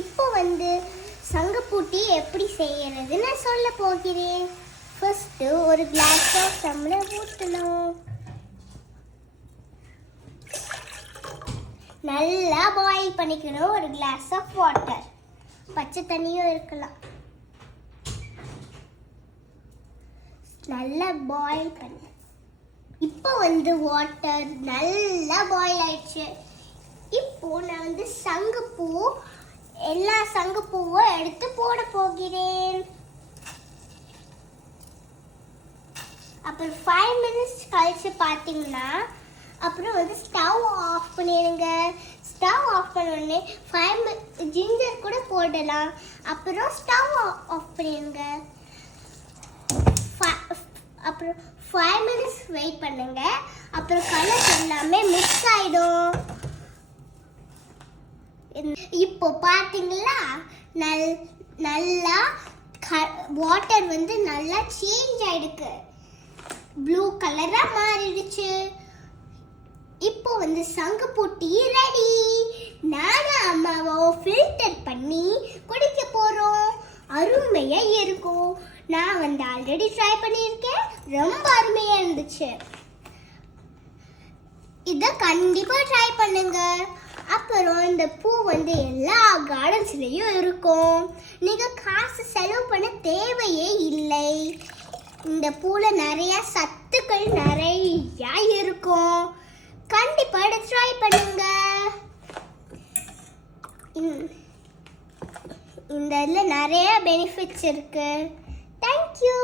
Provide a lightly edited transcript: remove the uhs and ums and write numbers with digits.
இப்போ சங்குப்பூட்டி எப்படி செய்யறதுன்னு சொல்ல போகிறேன். ஃபர்ஸ்ட் ஒரு கிளாஸ் ஆஃப் டம்ளர் ஊற்றணும். நல்லா பாயில் பண்ணிக்கணும். ஒரு கிளாஸ் ஆஃப் வாட்டர், பச்சை தண்ணியும் இருக்கலாம். நல்லா பாயில் பண்ணு. இப்போ வாட்டர் நல்லா பாயில் ஆயிடுச்சு. இப்போ நான் சங்குப்பூ எல்லா சங்குப்பூவும் எடுத்து போட போகிறேன். அப்புறம் 5 minutes கழிச்சு பார்த்தீங்கன்னா அப்புறம் ஸ்டவ் ஆஃப் பண்ணிடுங்க. ஸ்டவ் ஆஃப் பண்ண உடனே ஜிஞ்சர் கூட போடலாம். அப்புறம் ஸ்டவ் ஆஃப் பண்ணிடுங்க. அப்புறம் 5 minutes வெயிட் பண்ணுங்க. அப்புறம் கலர் எல்லாமே மிக்ஸ் ஆயிடும். இப்போ பாத்தீங்களா, நல்லா வாட்டர் நல்லா சேஞ்ச் ஆயிடுக்கு. ப்ளூ கலரா மாறிடுச்சு. இப்போ சங்குப்பூட்டி ரெடி. நானும் அம்மாவும் ஃபில்டர் பண்ணி குடிக்க போறோம். அருமையா இருக்கும். நான் ஆல்ரெடி ட்ரை பண்ணியிருக்கேன். ரொம்ப அருமையா இருந்துச்சு. இதை கண்டிப்பா ட்ரை பண்ணுங்க. அப்புறம் இந்த பூ எல்லா கார்டன்ஸ்லயும் இருக்கும். நீங்க காசு செலவு பண்ண தேவையே இல்லை. இந்த பூல நிறைய சத்துக்கள் நிறைய இருக்கும். கண்டிப்பா ட்ரை பண்ணுங்க. இந்த இதுல நிறைய பெனிஃபிட்ஸ் இருக்கு. தேங்க்யூ.